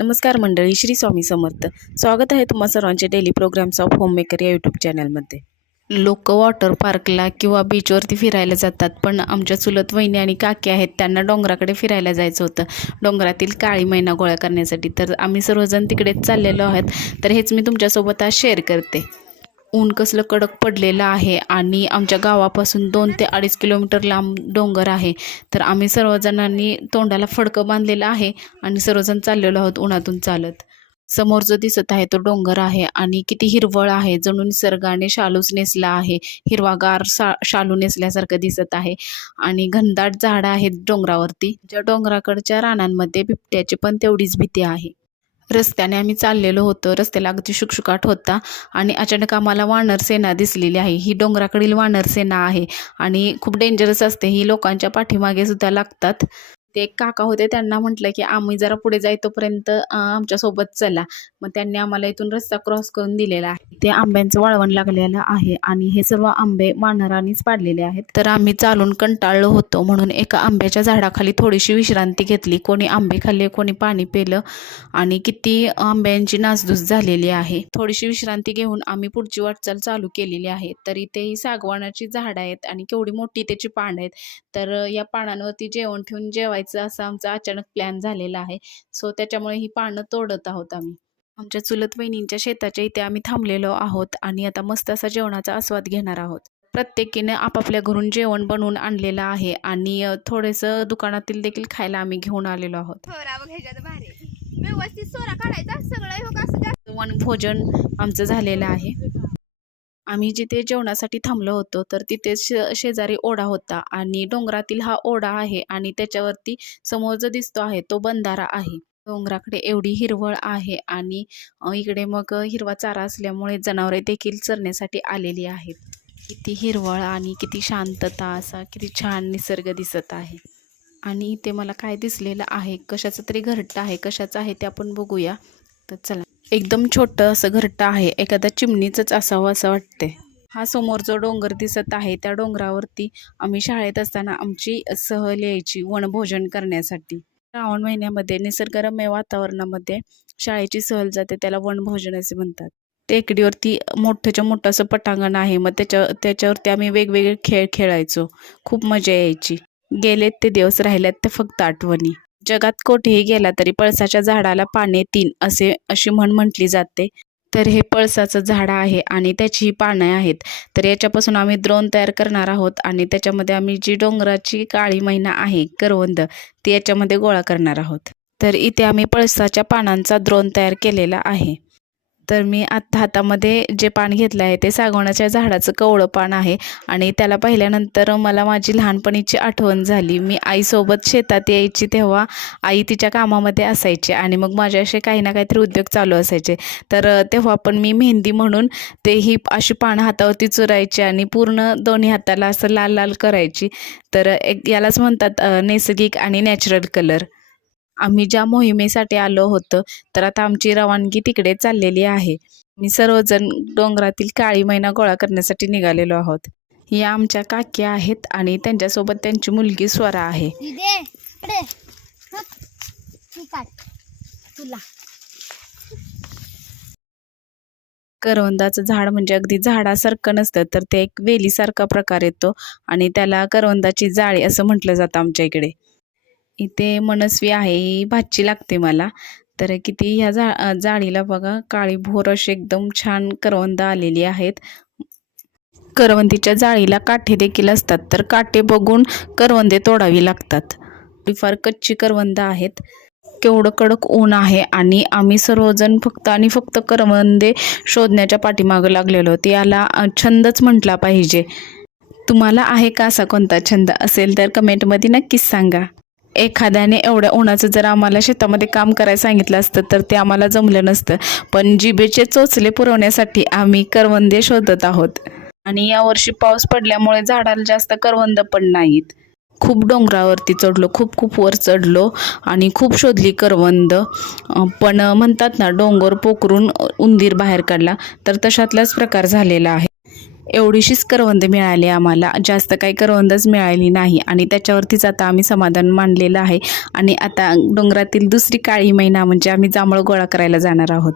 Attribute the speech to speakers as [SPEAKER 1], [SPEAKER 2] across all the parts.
[SPEAKER 1] नमस्कार मंडळी श्री स्वामी समर्थ. स्वागत आहे तुम्हा सर्वांचे डेली प्रोग्राम्स ऑफ होममेकर या यूट्यूब चॅनलमध्ये लोक वॉटर पार्कला किंवा बीचवरती फिरायला जातात पण आमच्या चुलत वहिनी आणि काकी आहेत त्यांना डोंगराकडे फिरायला जायचं होतं. डोंगरातील काळी मैना गोळा करण्यासाठी तर आम्ही सर्वजण तिकडेच चाललेलो आहोत. तर हेच मी तुमच्यासोबत आज शेअर करते. ऊन कसलं कडक पडलेलं आहे आणि आमच्या गावापासून दोन ते अडीच किलोमीटर लांब डोंगर आहे. तर आम्ही सर्वजणांनी तोंडाला फडकं बांधलेलं आहे आणि सर्वजण चाललेलो आहोत उन्हातून चालत. समोर जो दिसत आहे तो डोंगर आहे आणि किती हिरवळ आहे. जणू निसर्गाने शालूच नेसला आहे. हिरवागार सा शालू नेसल्यासारखं दिसत आहे आणि घनदाट झाडं आहेत डोंगरावरती. ज्या डोंगराकडच्या रानांमध्ये बिबट्याची पण तेवढीच भीती आहे. रस्त्याने आम्ही चाललेलो होतो. रस्त्याला अगदी शुकशुकाट होता. आणि अचानक आम्हाला वानर सेना दिसलेली आहे. ही डोंगराकडील वानर सेना आहे. आणि खूप डेंजरस असते. ही लोकांच्या पाठीमागे सुद्धा लागतात. ते एक काका होते त्यांना म्हटलं की आम्ही जरा पुढे जायतोपर्यंत आमच्यासोबत चला. मग त्यांनी आम्हाला इथून रस्ता क्रॉस करून दिलेला आहे. ते आंब्यांचं वाळवण लागलेलं आहे आणि हे सर्व आंबे वानरांनीच पाडलेले आहेत. तर आम्ही चालून कंटाळलो होतो म्हणून एका आंब्याच्या झाडाखाली थोडीशी विश्रांती घेतली. कोणी आंबे खाल्ले कोणी पाणी पेलं आणि किती आंब्यांची नासधूस झालेली आहे. थोडीशी विश्रांती घेऊन आम्ही पुढची वाटचाल चालू केलेली आहे. तर इथे ही सागवानाची झाडं आहेत आणि केवढी मोठी त्याची पान आहेत. तर या पानांवरती जेवण ठेवून जेवायचं असा आमचा अचानक प्लॅन झालेला आहे. सो त्याच्यामुळे ही पानं तोडत आहोत आम्ही. आमच्या चुलत वहिनींच्या शेताच्या इथे आम्ही थांबलेलो आहोत आणि आता मस्त असा जेवणाचा आस्वाद घेणार आहोत. प्रत्येकीने आपापल्या घरून जेवण बनवून आणलेलं आहे आणि थोडंसं दुकानातील देखील खायला आम्ही घेऊन आलेलो आहोत.
[SPEAKER 2] व्यवस्थित सोरा काढायचा सगळं हो
[SPEAKER 1] वन भोजन आमचं झालेलं आहे. आम्ही जिथे जेवणासाठी थांबलो होतो तर तिथे शे शेजारी ओढा होता आणि डोंगरातील हा ओढा आहे आणि त्याच्यावरती समोर जो दिसतो आहे तो बंधारा आहे. डोंगराकडे एवढी हिरवळ आहे आणि इकडे मग हिरवा चारा असल्यामुळे जनावरे देखील चरण्यासाठी आलेली आहेत. किती हिरवळ आणि किती शांतता असा किती छान निसर्ग दिसत आहे. आणि इथे मला काय दिसलेलं आहे कशाचं तरी घरटं आहे कशाचं आहे ते आपण बघूया. तर चला. एकदम छोटं असं घरटं आहे. एखाद्या चिमणीचंच असावं असं वाटते हा समोर जो डोंगर दिसत आहे त्या डोंगरावरती आम्ही शाळेत असताना आमची सहल यायची वनभोजन करण्यासाठी. श्रावण महिन्यामध्ये निसर्गरम्य वातावरणामध्ये शाळेची सहल जाते त्याला वनभोजन असे म्हणतात. टेकडीवरती मोठ्याच्या मोठं असं पटांगण आहे मग त्याच्या त्याच्यावरती आम्ही वेगवेगळे खेळ खेळायचो. खूप मजा यायची. गेलेत ते दिवस राहिल्यात ते फक्त आठवणी. जगात कोठेही गेला तरी पळसाच्या झाडाला पाने तीन असे अशी म्हण म्हटली जाते. तर हे पळसाचं झाड आहे आणि त्याची ही पानं आहेत. तर याच्यापासून आम्ही द्रोण तयार करणार आहोत आणि त्याच्यामध्ये आम्ही जी डोंगराची काळी मैना आहे करवंद ती याच्यामध्ये गोळा करणार आहोत. तर इथे आम्ही पळसाच्या पानांचा द्रोण तयार केलेला आहे. तर मी आत्ता हातामध्ये जे पान घेतलं आहे ते सागवणाच्या झाडाचं कवळं पान आहे आणि त्याला पाहिल्यानंतर मला माझी लहानपणीची आठवण झाली. मी आईसोबत शेतात यायची तेव्हा आई तिच्या कामामध्ये असायची आणि मग माझे असे काही ना काहीतरी उद्योग चालू असायचे. तर तेव्हा पण मी मेहंदी म्हणून ते ही अशी पानं हातावरती चुरायची आणि पूर्ण दोन्ही हाताला असं लाल लाल करायची. तर एक यालाच म्हणतात नैसर्गिक आणि नॅचरल कलर. आम्ही ज्या मोहिमेसाठी आलो होतो तर आता आमची रवानगी तिकडे चाललेली आहे. मी सर्वजण डोंगरातील काळी मैना गोळा करण्यासाठी निघालेलो आहोत. या आमच्या काकी आहेत आणि त्यांच्यासोबत त्यांची मुलगी स्वरा आहे. करवंदाचं झाड म्हणजे अगदी झाडासारखं नसतं तर ते एक वेलीसारखा प्रकार येतो आणि त्याला करवंदाची जाळी असं म्हटलं जातं आमच्या इकडे. इथे मनस्वी आहे ही भाची लागते मला. तर किती ह्या जा जाळीला बघा काळी भोर अशी एकदम छान करवंद आलेली आहेत. करवंदीच्या जाळीला काठे देखील असतात तर काटे बघून करवंदे तोडावी लागतात. फार कच्ची करवंद आहेत. केवढं कडक ऊन आहे आणि आम्ही सर्वजण फक्त आणि फक्त करवंदे शोधण्याच्या पाठीमागं लागलेलो ते याला छंदच म्हटला पाहिजे. तुम्हाला आहे का असा कोणता छंद असेल तर कमेंटमध्ये नक्कीच सांगा. एखाद्याने एवढ्या उन्हाचं जर आम्हाला शेतामध्ये काम करायला सांगितलं असतं तर ते आम्हाला जमलं नसतं. पण जिभेचे चोचले पुरवण्यासाठी आम्ही करवंदे शोधत आहोत. आणि यावर्षी पाऊस पडल्यामुळे झाडाला जास्त करवंद पण नाहीत. खूप डोंगरावरती चढलो खूप खूप वर चढलो आणि खूप शोधली करवंद. पण म्हणतात ना डोंगर पोखरून उंदीर बाहेर काढला तर तशातलाच प्रकार झालेला आहे. एवढीशीच करवंद मिळाली आम्हाला. जास्त काही करवंदच मिळाली नाही. आणि त्याच्यावरतीच आता आम्ही समाधान मानलेलं आहे. आणि आता डोंगरातील दुसरी काळी महिना म्हणजे आम्ही जांभळं गोळा करायला जाणार आहोत.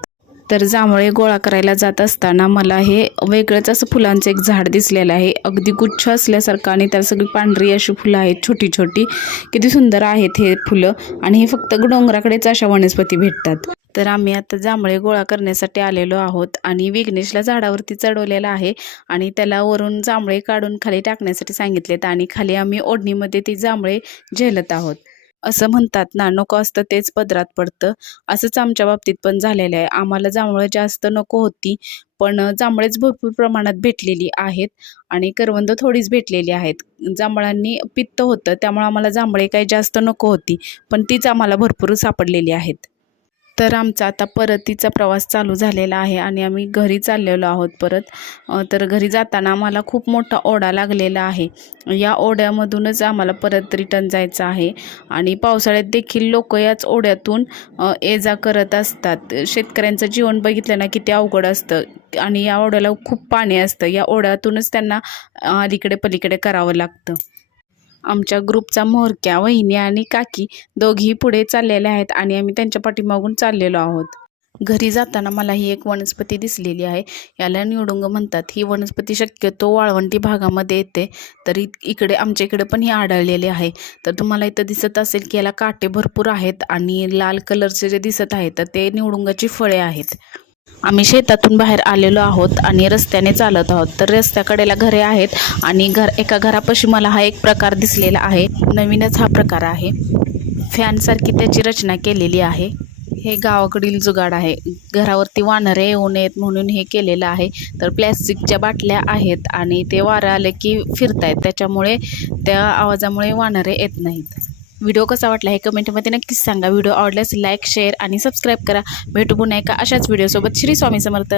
[SPEAKER 1] तर जांभळे गोळा करायला जात असताना मला हे वेगळंच असं फुलांचं एक झाड दिसलेलं आहे. अगदी गुच्छ असल्यासारखं आणि त्याला सगळी पांढरी अशी फुलं आहेत छोटी छोटी किती सुंदर आहेत हे फुलं. आणि हे फक्त डोंगराकडेच अशा वनस्पती भेटतात. तर आम्ही आता जांभळे गोळा करण्यासाठी आलेलो आहोत आणि विघ्नेशला झाडावरती चढवलेला आहे आणि त्याला वरून जांभळे काढून खाली टाकण्यासाठी सांगितलेत आणि खाली आम्ही ओढणीमध्ये ती जांभळे झेलत आहोत. असं म्हणतात ना नको असतं तेच पदरात पडतं. असंच आमच्या बाबतीत पण झालेलं आहे. आम्हाला जांभळं जास्त नको होती पण जांभळेच भरपूर प्रमाणात भेटलेली आहेत आणि करवंद थोडीच भेटलेली आहेत. जांभळांनी पित्त होतं त्यामुळे आम्हाला जांभळे काही जास्त नको होती पण तीच आम्हाला भरपूर सापडलेली आहेत. तर आमचा आता परतीचा प्रवास चालू झालेला आहे आणि आम्ही घरी चाललेलो आहोत परत. तर घरी जाताना आम्हाला खूप मोठा ओढा लागलेला आहे. या ओढ्यामधूनच आम्हाला परत रिटर्न जायचं आहे आणि पावसाळ्यात देखील लोक याच ओढ्यातून ये जा करत असतात. शेतकऱ्यांचं जीवन बघितलं ना किती अवघड असतं आणि या ओढ्याला खूप पाणी असतं. या ओढ्यातूनच त्यांना अलीकडे पलीकडे करावं लागतं. आमच्या ग्रुपचा मोरक्या वहिनी आणि काकी दोघीही पुढे चाललेल्या आहेत आणि आम्ही त्यांच्या पाठीमागून चाललेलो आहोत. घरी जाताना मला ही एक वनस्पती दिसलेली आहे. याला निवडुंग म्हणतात. ही वनस्पती शक्यतो वाळवंटी भागामध्ये येते. तर इ इकडे आमच्या इकडे पण ही आढळलेली आहे. तर तुम्हाला इथं दिसत असेल की याला काटे भरपूर आहेत आणि लाल कलरचे जे दिसत आहेत तर ते निवडुंगाची फळे आहेत. आम्ही शेतातून बाहेर आलेलो आहोत आणि रस्त्याने चालत आहोत. तर रस्त्याकडेला घरे आहेत आणि घर एका घरापाशी मला हा एक प्रकार दिसलेला आहे. नवीनच हा प्रकार आहे. फॅनसारखी त्याची रचना केलेली आहे. हे गावाकडील जुगाड आहे. घरावरती वानरे येऊ नयेत म्हणून हे केलेलं आहे. तर प्लॅस्टिकच्या बाटल्या आहेत आणि ते वारं आले की फिरतायत. त्याच्यामुळे त्या आवाजामुळे वानरे येत नाहीत. व्हिडिओ कसा वाटला हे कमेंटमध्ये नक्कीच सांगा. व्हिडिओ आवडल्यास लाईक शेअर आणि सबस्क्राईब करा. भेटू पुन्हा एका अशाच व्हिडिओसोबत श्री स्वामी समर्थ.